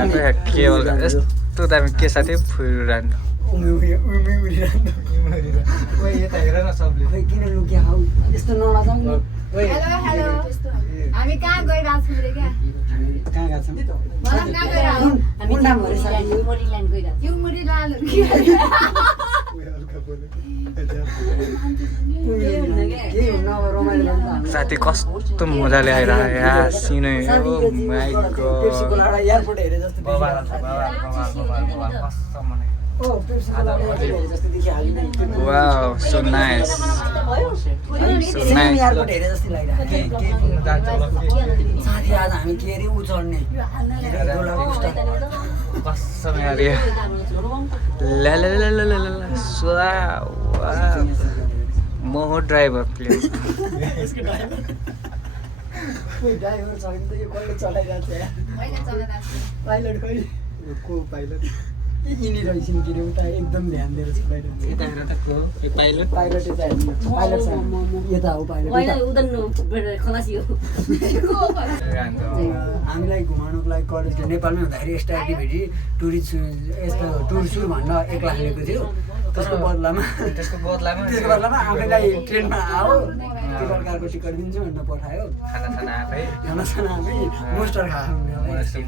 केवल यस्तो दामी के साथी फुलिरहनु यता हेर न सबले किन लुक्या हौ यस्तो नडाजाऊ न हेलो हेलो हामी कहाँ गइरहेको छौँ रे क्या कहाँ गएको छौँ मलाई कहाँ गइरहेको हामी नाम भरे साथी मुरील्यान्ड गइरहेको यो मुरीलाल के हुन्न अब रमाइलो गर्नु त साथी कस्तो मजाले आइरहेको यहाँ सिनै पेप्सीको लाडा एयरपोर्ट हेरे जस्तो ओ पेप्सीको लाडा हेरे जस्तो देखिहाल्यो नि wow so nice so nice airport हेरे जस्तो लागिरहेको साथी आज हामी के अरे उचल्ने कसम यार ये ला ला ला ला ला ला सुआ वाउ म हो ड्राइभर प्लिज यसको ड्राइभर कोही ड्राइभर छ भने त यो कसले चलाइरहेको छ मैले चलाइरहेको छु पाइलट खोइ को पाइलट यिनी रहेछन् के अरे उता एकदम ध्यान दिएर चलाइरहेको यता हेर त को पाइलट पाइलट यता हेर्नु पाइलट छ यता हो पाइलट हामीलाई घुमाउनुको लागि कलेजले नेपालमै हुँदाखेरि यस्तो एक्टिभिटी टुरिस्ट यस्तो टुर सुर भन्न 1 लाख लिएको थियो त्यसको बदलामा आफैलाई ट्रेनमा आओ टिकट कारको टिकट दिन्छु भनेर पठायो खाना आफै खाना आफै मोस्टर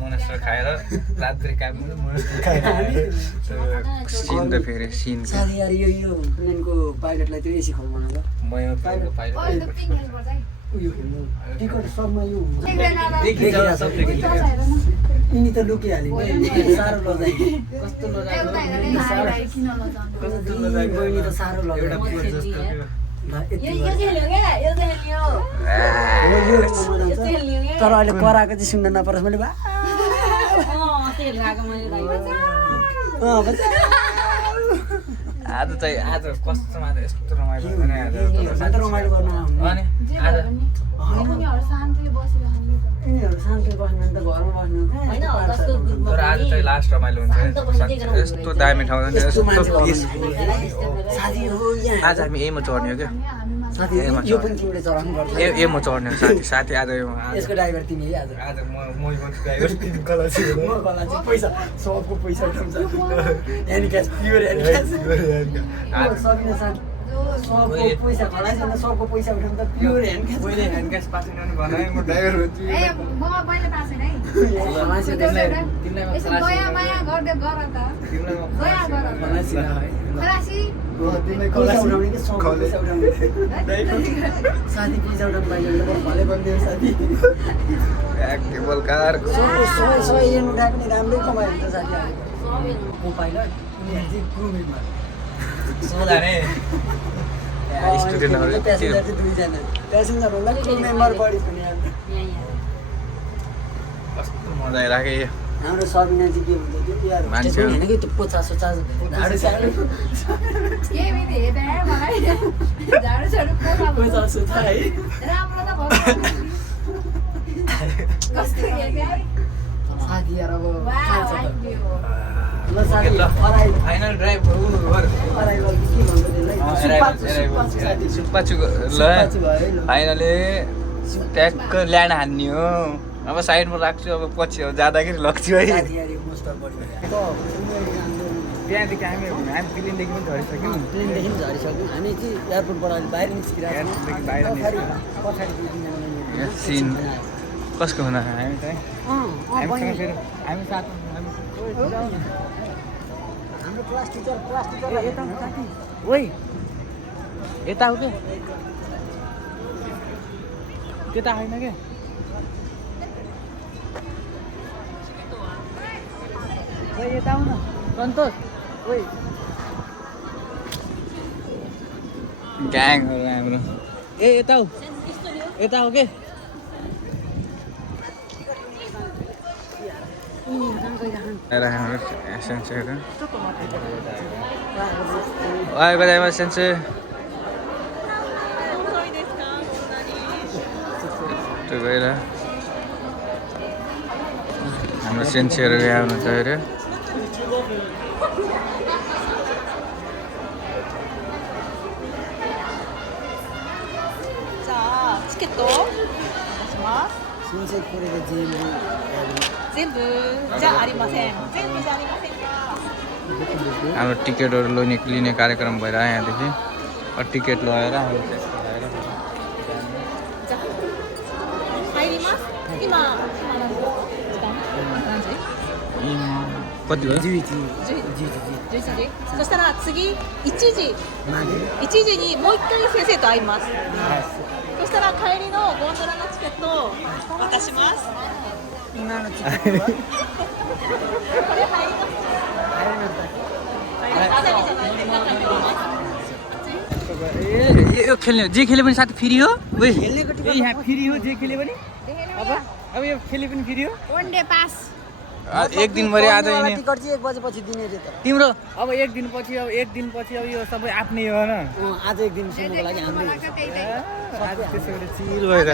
मोनस्टर खाएर रात्रि काम सिन त फेरि सिन साथी यार यो प्लेनको पाइलटलाई त्यो एसी खोल्नु ल पाइलट अहिले त पिङ हेर्नुपर्छ है उयो टिकट सबमा यो देखिरहेको छ यिनी त लुकिहाल्यो साह्रो लजाइ कस्तो लजाएको किन लजाउनु बहिनी त साह्रो लजायो तर अहिले कराएको चाहिँ सुन्न नपरोस् मैले आज कस्तो यस्तो रमाइलो रमाइलो गर्न अनि आज उनीहरू शान्तिले बसिरहनु यिनीहरू शान्ति बस्नु त घरमा बस्नु तर आज चाहिँ लास्ट रमाइलो हुन्छ यस्तो दामी ठाउँ यस्तो पिसफुल साथी हो यहाँ आज हामी एमा चढ्ने हो क्या साथी यो पनि तिमीले चलाउनु पर्छ एमा चढ्ने हो साथी आज यसको ड्राइभर तिमी है आज म ड्राइभर तिमी कलासी म गला चाहिँ पैसा सबको पैसा उठाउँछ यानी क्यास प्योर यानी क्यास सबिना साथी सबको पैसा खलाइसँग सबको पैसा उठाउनु त प्योर ह्यान्ड क्यास मैले ह्यान्ड क्यास पासेन भने भन है म ड्राइभर हुन्छु ए म पहिले पासेन है यसो दया माया गर्दै गर त दया गर खलासी पैसा उठाउने कि सबको पैसा उठाउने साथी पैसा उठाउनु पाइन्छ भले बनिदियो साथी केबल कार 100 एन उठाए पनि राम्रै कमाइ हुन्छ साथी को पाइलट उनीहरू चाहिँ क्रुमेटमा सोधाने स्टुडेन्टहरु प्यासेन्जर चाहिँ दुईजना प्यासेन्जर होला क्रू मेम्बर बढी पनि कस्तो मजा आइराख्यो हाम्रो सबिना चाहिँ के हुन्छ त्यो यार मान्छे हैन कि त्यो 50 झाडु साडु के विधि हेर्दा मलाई झाडु साडु कोमा 50 है राम्रो त भयो कस्तो हेर्दा साथी यार अब वाउ ल साथी फाइनल ड्राइभ अराइभल के भन्छ त्यसलाई सुप्पाचु ल फाइनली ट्याक्क ल्यान्ड हान्ने हो अब साइडमा राख्छु अब पछि अब जाँदाखेरि लग्छु है त्यहाँदेखि हामी प्लेनदेखि पनि झरिसक्यौँ प्लेनदेखि झरिसक्यौँ हामी चाहिँ एयरपोर्टबाट अहिले बाहिर निस्किरहेको छौँ सिन कसको हुन हामी चाहिँ हामीसँग फेरि हामी साथ हाम्रो क्लास टिचर यता साथी ओइ यता हो त्यता होइन क्या ओइ यता आउ न सन्तोष ओइ ग्याङहरू हाम्रो ए यता हो के सेन्सेहरू ओइ गोदाइमासु सेन्से त्यो गएर हाम्रो सेन्सेहरू आउनुहुन्छ अरे 자, 티켓도. 신세 코레가 제일 全部じゃありません。全部じゃありません。 हाम्रो टिकटहरू लिने कार्यक्रम भइरहेको यहाँदेखि टिकट लगाएर 入ります。今何時？何時？ कति भयो 11 11時。そしたら次1時。1時にもう一回先生と会います。そしたら帰りのゴンドラのチケットを渡します。今のチケットはこれ入ります。यो खेल्ने जे खेले पनि साथी फ्री हो यहाँ फ्री हो जे खेले पनि अब यो खेले पनि फ्री हो वन डे पास एक दिनभरि आज यिनी टिकट चाहिँ 1 बजेपछि दिने रे त तिम्रो अब एक दिनपछि अब यो सबै आफ्नै हो न आज एक दिनसम्मको लागि हाम्रै आज त्यसो गरी चिल भएर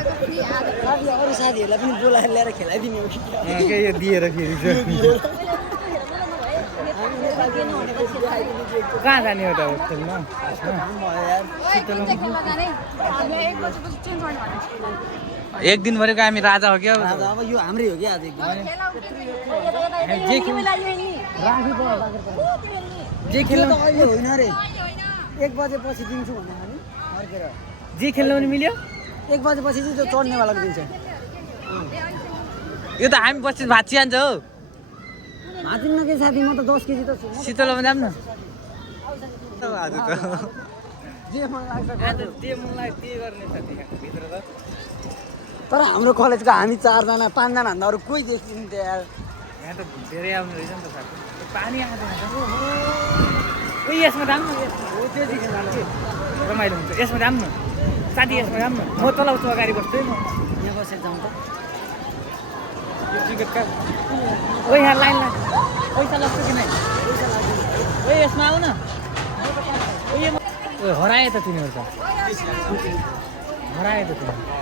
साथी अरू साथीहरूलाई पनि बोलाएर ल्याएर खेलाइदिने हो कि के यो दिएर फेरि कहाँ जाने हो त अब खेल्न एक दिनभरिको हामी राजा हो क्या अब यो हाम्रै हो कि आज एक दिन जे खेल्न त अहिले होइन रे 1 बजेपछि दिन्छु भन्ने हामी फर्केर जे खेल्न पनि मिल्यो 1 बजेपछि चाहिँ त्यो चढ्नेवालाको दिन्छ यो त हामी पछि भात चिहान्छ हौ हातिन्न के साथी म त 10 केजी त छु शीतलमा जाऊँ न आज त जे मन लाग्छ आज जे मन लाग्यो त्यही गर्ने साथी भित्र त तर हाम्रो कलेजको हामी 4 जना 5 जना भन्दा अरू कोही देखिदिनु त यार यहाँ त धेरै आउनु रहेछ नि त साथी पानी आउँदैन त ओ यसमा जाऊँ न हो त्यो देखिन रमाइलो हुन्छ यसमा जाऊँ न साथी यसमा जाऊँ न म चलाउँछु अगाडि बस्छु म यहाँ बसेर जाउँ त यो टिकट कहाँ ओ यहाँ लाइन पैसा लाग्छ कि नै ओ यसमा आऊ न ओ हराए त तिनीहरू त हराए त तिनीहरू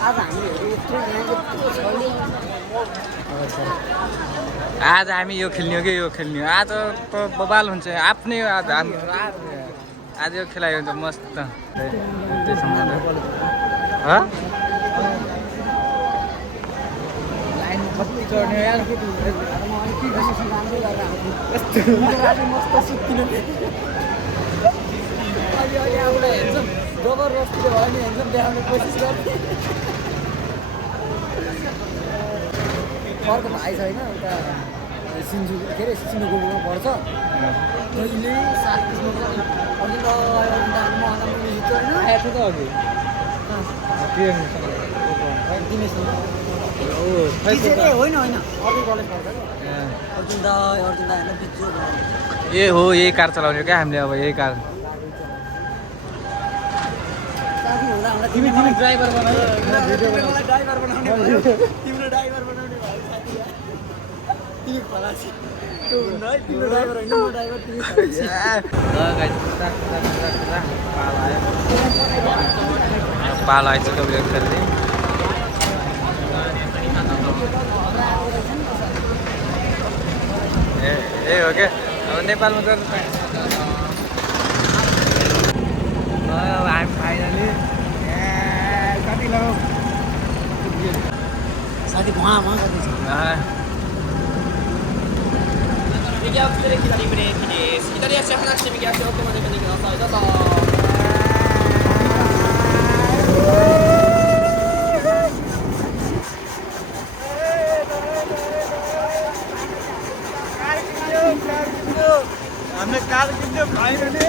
आज हामीहरू यत्रो यहाँको आज हामी यो खेल्ने हो कि यो खेल्ने हो आज त बबाल हुन्छ आफ्नै आज हाम्रो आज यो खेलाइ हुन्छ मस्त लाइन कति चढ्ने यार मस्त सुत्किनु अहिले आफूलाई हेर्छौँ जबरजस्तीले भयो नि हेर्छौँ देखाउने कोसिस गर्ने अर्को भाइ छैन उता सिन्जु के अरे सिन्जुगुडीमा पर्छ जहिले 7 किलोमिटर अर्जुन जित्छ होइन आएको त अघि होइन होइन अर्को कलेज पर्छ अर्जुन दा होइन बिजु ए हो यही कार चलाउने क्या हामीले अब यही कार साथी हुँदा हामीलाई तिमी ड्राइभर बनाऊ ड्राइभर बनाउने भयो तिम्रो ड्राइभर बनाउने भयो साथी तिमी खलासी त्यो हुन्न है तिम्रो ड्राइभर होइन म ड्राइभर तिमी खलासी पालो आइसक्यो यो खेल्ने ए हो क्या अब नेपालमा गर्नु अब हामी फाइनली कति लगाऊ साथी वहाँ कति छ 右アップで左ブレーキです。左足離して右足奥まで踏んでください。どうぞ。हामीले कार किन्यो भाइहरूले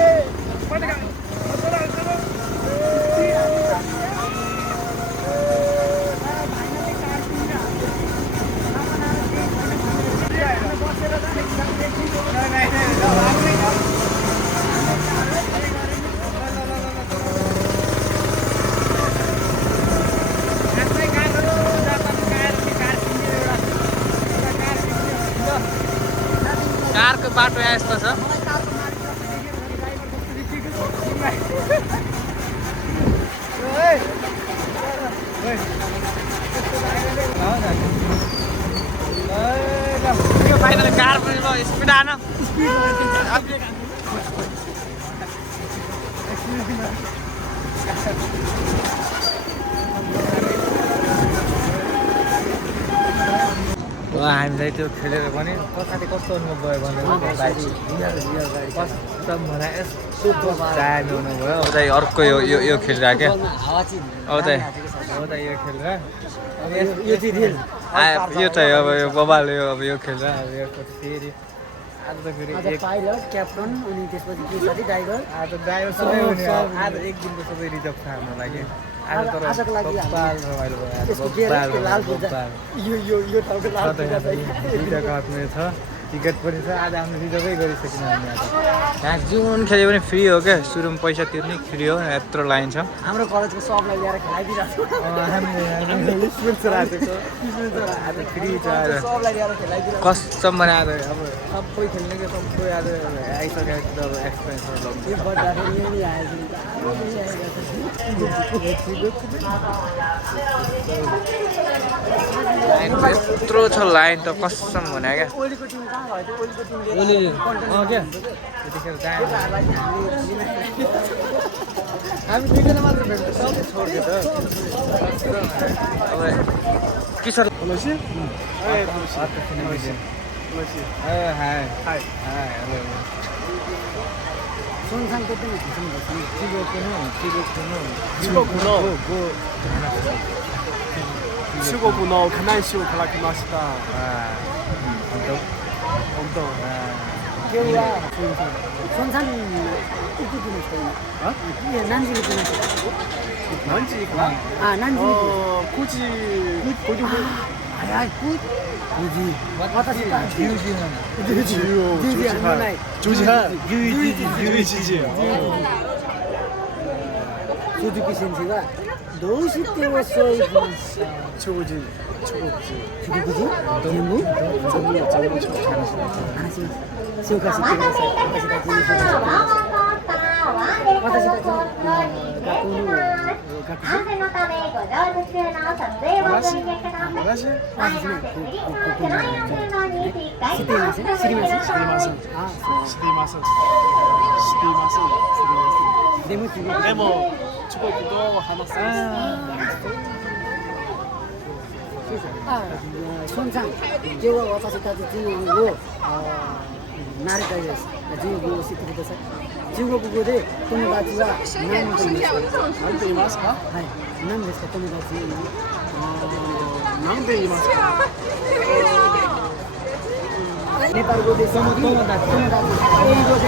कारको बाटो यस्तो छ यो फाइनली कार पनि ल स्पिड आन हामीलाई त्यो खेलेर पनि कताले कस्तो अनुभव भयो भनेर कस्तो भने यस्तो दामी हुनुभयो उता अर्को यो खेलिरहेको क्या अब त हो त यो खेलेर यो चाहिँ रियल यो चाहिँ अब यो बबाले अब यो खेलेर अब यो फेरि आज त फेरि आज पाइलट क्याप्टन अनि त्यसपछि के साथी ड्राइभर आज ड्राइभर सबै हुने आज एक दिनको सबै रिजर्भ छ हाम्रो लागि आज तर आजको लागि बब्बाल रमाइलो भयो आज त्यसको बब्बाल के लाल पूजा यो ठाउँको लाल पूजा दुईवटा काट्ने छ टिकट पनि छ आज हामीले रिजर्भै गरिसक्यौँ हामी आज यहाँ जुन खेल्यो भने फ्री हो क्या सुरुमा पैसा तिर्ने फ्री हो यत्रो लाइन छ हाम्रो कलेजको सबलाई ल्याएर खेलाइदिरहेको हामीले स्कुल राखेको आज फ्री छ आज सबलाई ल्याएर खेलाइदिरहेको कस्टम बनाएर अब सबै खेल्ने क्या सबै आज आइसकेको छ अब एक्सपिरियन्स यो बढ्दाखेरि यही आएछ लाइन यत्रो छ लाइन त कस्टम भने क्या ओलीको टिम कहाँ भयो त्यो ओलीको टिमले क्या त्यतिखेर दामी हामी दुईजना मात्र भेट्छ सबै छोड्यो त अब के छ सुनसान त्यो पनि 치고구나 가난시오 그렇게 맛있다. 엄청. केउला सुनसान उति दिनु छैन के नान्जीले दिनु छ 난지 नान्जी 굳이 고기 아야 굿 우지 와타시 조지한 유이지지. 소주기 센스가 너무 때웠어요 초고지 초고지. 죽이지? 너무? 저기 잘하시네 시오카시 때렸어요 레모 초고구도 하마스. 손상 제가 와서 다시 지우고 나르까지 지우고 시트도 사 지우고 그거를友達は何と言いますか何と言いますかはい何ですか友達何で言いますかネパル語で友達英語で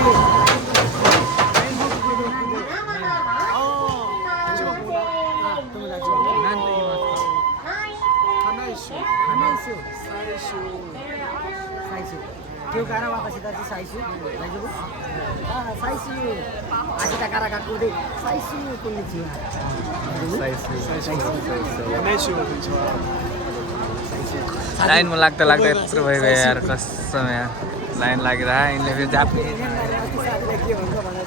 今日から私たち最終大丈夫最終明日から学校で最終こんにちはलाइनमा लाग्दा लाग्दा यत्रो भइगयो यार कसम यार लाइन लागेर यिनले फेरि जाप्ने के भन्छ भन्दा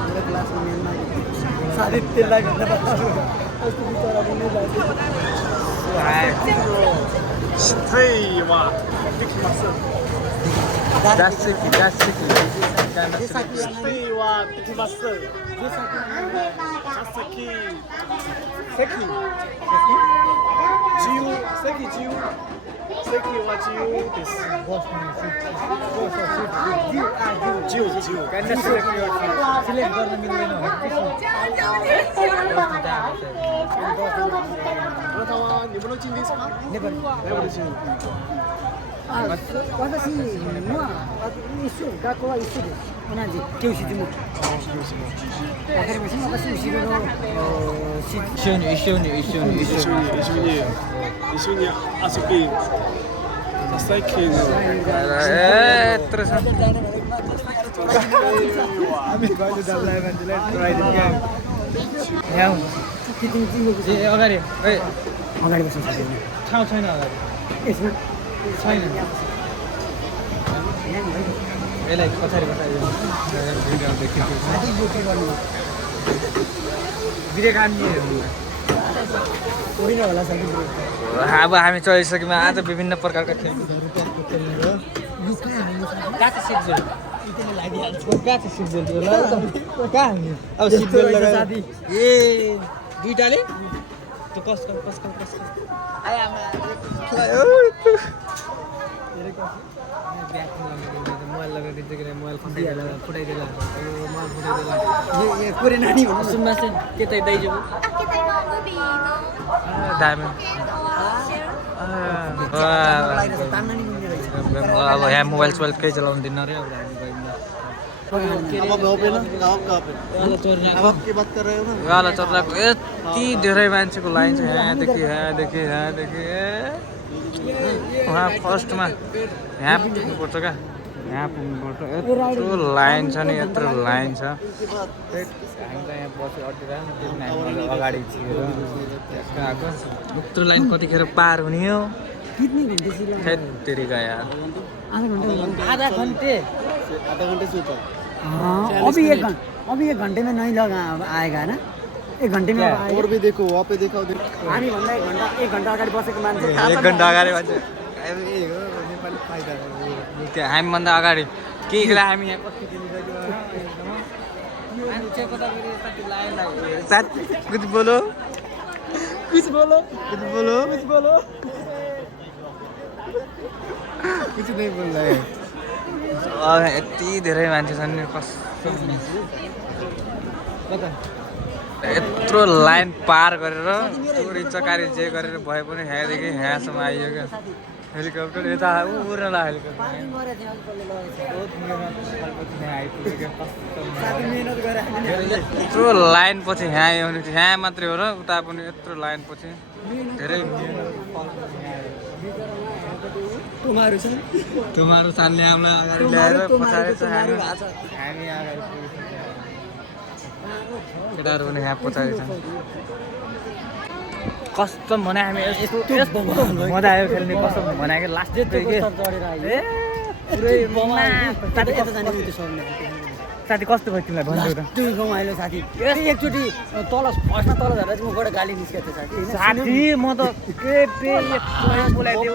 हाम्रो क्लासमा मेनमा साहित्यलाई भन्दा कस्तो बिचरा पनि 스테이와 띠키마스. जास्सेकी 스테이와 띠키마스. 자스키 세키 지우 세키 지우 세키와 지우 데스. 지우 सिलेक्ट गर्न मिल्दैन 그렇다면 일본어 진디스까? नेपाली 일본어 진. 私は一緒学校は一緒です同じ教室もわかりません私後ろの一緒に一緒に遊び最近の यत्रो छ ए अगाडि ए अगाडि बस्नु सक्दैन ठाउँ छैन अगाडि यसमा छैन यसलाई पछाडि होइन होला सबै अब हामी चलिसक्यौँ आज विभिन्न प्रकारका खेल गएको सिट कहाँ छ सिट बेल्ट होला कहाँ हाल्ने अब सिट बेल्ट लगाएर साथी ए दुईटाले त्यो कसको आया मोबाइल लगाएर मोबाइल खसाइदिएर फुटाइदिएर मोबाइल फुटाइदिएर कोरे नानी भन्नु सुन्नुहोस् चाहिँ के त दाइजो दामी अब यहाँ मोबाइल सोबाइल केही चलाउनु दिन्न अरे गाला चोर्राको यति धेरै मान्छेको लाइन छ यहाँदेखि उहाँ फर्स्टमा यहाँ पुग्नुपर्छ क्या यहाँ पुग्नुपर्छ यत्रो लाइन छ नि यत्रो लाइन छ हामी त यहाँ बसेर अड्किरहेको अगाडि छिरेर आएको यत्रो लाइन कतिखेर पार हुने हो तेरिका यार आधा घन्टे से ऊपर अभी एक घंटे में नहीं लगा आएगा है ना 1 घंटे में और भी देखो वहाँ पे देखो हामी भन्दा 1 घन्टा अगाडि बसेको मान्छे 1 घन्टा अगाडि मान्छे हामीभन्दा अगाडि के हामी यहाँ कुछ बोलो कुछ नहीं बोल रहा है यति धेरै मान्छे छन् नि कस्तो यत्रो लाइन पार गरेर चोरी चकारी जे गरेर भए पनि यहाँदेखि यहाँसम्म आइयो क्या हेलिकप्टर यता उड्न ला यत्रो लाइन पछि यहाँ आयो भने यहाँ मात्रै हो र उता पनि यत्रो लाइन पछि धेरै तुम्हारो सान्ने हामीलाई अगाडि ल्याएर पछाडि छ हामी अगाडि केटाहरू पनि यहाँ पछाडि छ कस्तो भने हामी यस्तो मजा आयो खेल्ने कस्तो भनेको लास्ट साथी कस्तो भयो तिमीलाई भन्छु त घुमाइलो साथी एकचोटि तल फर्स्टमा तल झरेर चाहिँ मबाट गाली निस्केको थियो साथी म त के बोलाइदियो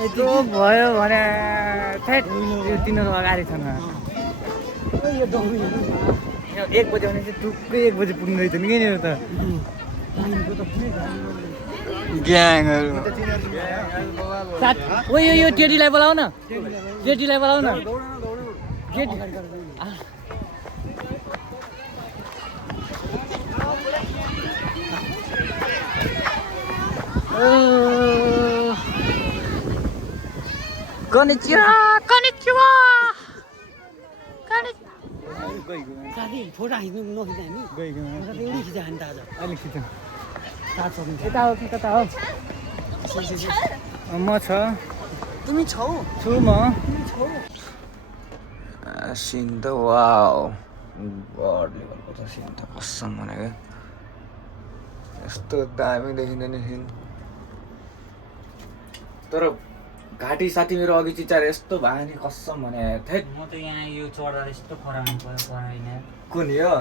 यस्तो भयो भने तिनीहरू अगाडि छन् 1 बजे भने चाहिँ टुक्कै 1 बजे पुग्नु रहेछ नि यहाँनिर त ग्याङहरू ओ यो टेडीलाई बोलाऊ न Konnichiwa. साथी फोटो खिच्नु नखिच्दा हामी एउटै खिचा खाने त आज अहिले खिचौँ साथ सक्नु यता हो कि कता हो म छ तिमी छौ छु म सिन त वाउ गड लेभलको त सिन त कसम भनेको यस्तो दामी देखिँदैन नि सिन तर घाँटी साथी मेरो अघि चिचार यस्तो भयो नि कसम भने थैट म त यहाँ यो चढ्दा यस्तो कराउनु पर्यो कुन यो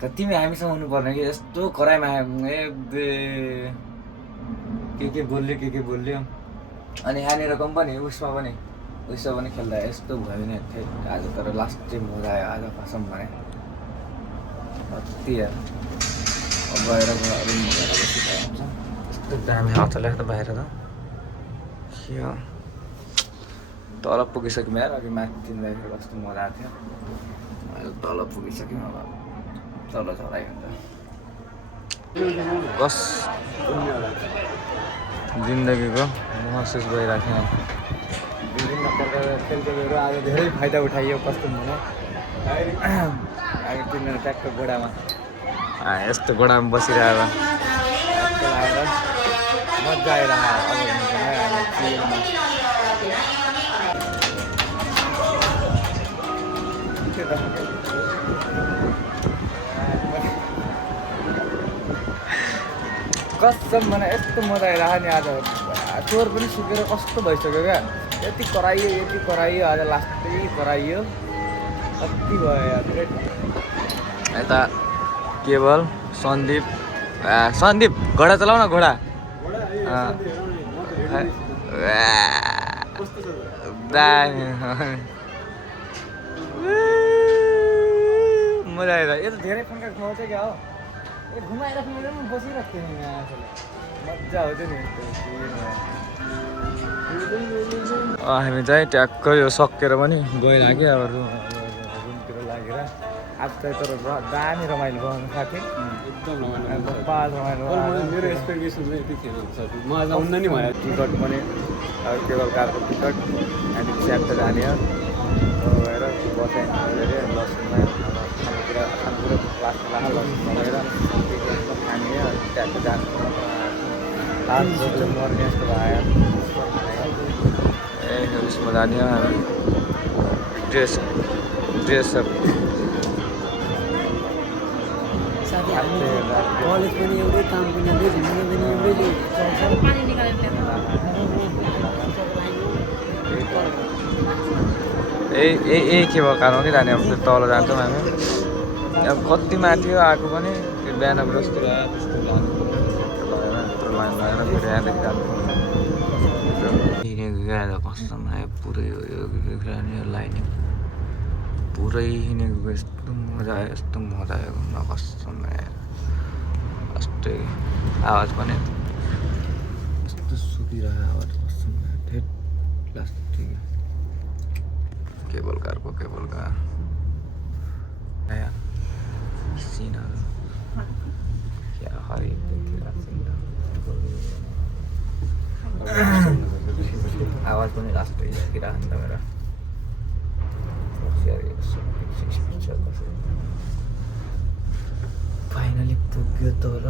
त तिमी हामीसँग हुनुपर्ने कि यस्तो कराइमा के बोल्यो अनि यहाँनिर पनि उसमा पनि खेल्दा यस्तो भयो नि थैट आज तर लास्ट चाहिँ मजा आयो आज कसम भने कति यार अब बाहिर यस्तो दामी हात चलेको त बाहिर त तल पुगिसक्यौँ यार अघि माथि तिमीलाई कस्तो मजा आएको थियो अहिले तल पुगिसक्यौँ अब तल चढायो त कस जिन्दगीको महसुस भइरहेको थियो विभिन्न प्रकारका खेलकुदहरू आज धेरै फाइदा उठाइयो कस्तो भने हामी तिनीहरू ट्याक्क घोडामा यस्तो घोडामा बसिरहेको मजा आइरहेको कसम भने यस्तो मजा आइरहेको नि आज चोर पनि सुकेर कस्तो भइसक्यो क्या यति कराइयो आज लास्टै कराइयो कति भयो यार यता केवल सन्दीप घोडा चलाउ न घोडा दामी मजा आएर यो त धेरै फोनका ठाउँ चाहिँ क्या हो ए घुमाएर घुमाएर म बसिरहेको थिएँ नि यहाँ आफूलाई मजा आउँथ्यो नि हामी चाहिँ ट्याक्क यो सकेर पनि गएन कि अब रुमतिर लागेर आज चाहिँ तर दामी रमाइलो भयो साथी एकदम रमाइलो पाल रमाइलो मेरो एक्सपेक्टेसन चाहिँ यति थिएन साथी म आज आउन नि भयो टिकट पनि अब केवल कारको टिकट त्यहाँदेखि स्याट त जाने हो गएर बसाइ अरे लसुनमा खानेकुरा क्लासमा लसुनमा गएर खाने त्यहाँ जानु लास्ट मर्ने जस्तो भयो ए उसमा जाने हो हामी ड्रेसअप साथी हामी कलेज पनि एउटै काम पनि एउटै घुम्नु पनि एउटै पानी निकालेर ल्याएको यही के भएको कारण हो कि जाने अब तल जान्छौँ हामी अब कति माथि आएको पनि बिहान जस्तो लगाएर फेरि यहाँदेखि जानु हिँडेको कस्तोमा आयो पुरै यो लाइनिङ पुरै हिँडेको यस्तो मजा आयो घुम्न कस्तोमा फर्स्टै आवाज पनि यस्तो सुकिरहेको आवाज कस्तोमा ठेट प्लास्टिक केबल कार सिनहरू क्या हरेक आवाज पनि लास्टै देखिरहेको नि त मेरो फाइनली पुग्यो तल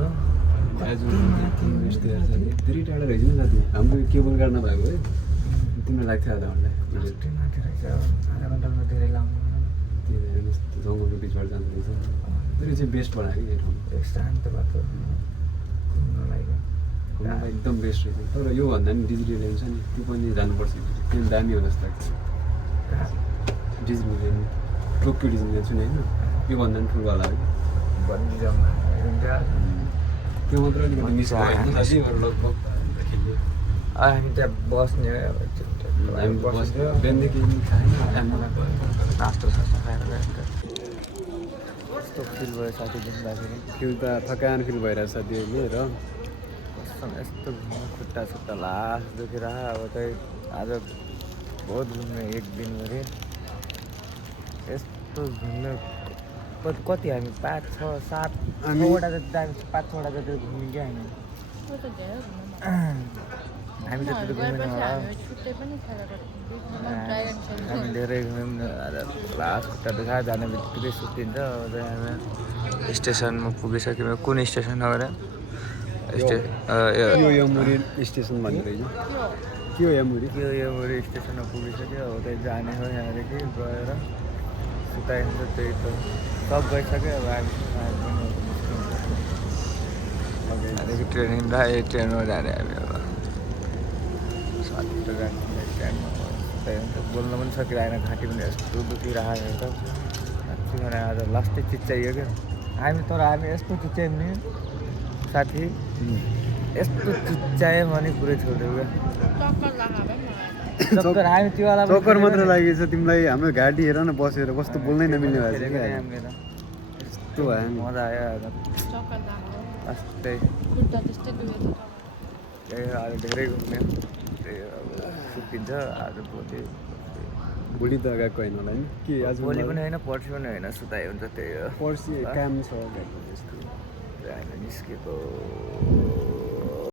धेरै टाढा रहेछ नि साथी हाम्रो केबल कार नभएको है तिमीलाई लाग्थ्यो आधा घन्टा माथि रहेछ आधा घन्टामा धेरै लामो जङ्गलको बिचबाट जाँदो रहेछ धेरै चाहिँ बेस्ट बनायो कि यो ठाउँ शान्त बाटो घुम्नलाई घुम्नलाई एकदम बेस्ट रहेछ तर योभन्दा पनि डिजिटल ल्यान्ड छ नि त्यो पनि जानुपर्छ त्यो पनि दामी होला जस्तो लाग्छ digital land Tokyo digital land छ नि होइन योभन्दा पनि ठुलो होला है त्यो मात्र अलिकति मिस भयो लगभग हामी त्यहाँ बस्ने हामी बस्यो बिहानदेखि खाएन नास्ता सास्ता खाएर कस्तो फिल भयो साथी घुम्दाखेरि फिल त थकान फिल भइरहेछ साथीहरूले र कस्तो यस्तो घुम्नु खुट्टा सुट्टा लास दुखेर अब चाहिँ आज बहुत घुम्ने एक दिनभरि यस्तो घुम्नु कति हामी 5, 6, 7 वटा जति 5, 6 वटा जति घुम्यौँ क्या हामी जति त घुमेन होला हामी धेरै घुम्यौँ लास्ट खुट्टा दुखाएर जाने बित्तिकै सुत्तिन्छ हामी स्टेसनमा पुगिसक्यौँ कुन स्टेसन हो अरे यमुरी स्टेसन भन्ने रहेछ के हो यमुरी स्टेसनमा पुगिसक्यो अब त्यही जाने हो यहाँदेखि गएर सुताइन्छ त्यही त सब गइसक्यो अब हामी ट्रेनमा जाने हामी अब साथीहरू जाने ट्रेनमा बोल्न पनि सकिरहेन घाँटी पनि यस्तो दुखिरहेको साँच्ची भने आज लास्टै चिच्चाइयो क्या हामी यस्तो चिच्चायौँ नि साथी यस्तो चिच्चायो भने पुरै छोड्यौँ क्या चक्कर हामी त्योवाला चक्कर मात्र लागेको छ तिमीलाई हाम्रो घाँटी हेर न बसेर कस्तो बोल्नै नमिल्ने भएको छ क्या यस्तो भयो मजा आयो लास्टै आज धेरै घुम्ने सुकिन्छ आज भोलि त गएको होइन होला नि के आज भोलि पनि होइन पर्सि पनि होइन सुताइ हुन्छ त्यही हो पर्सि काम छ निस्केको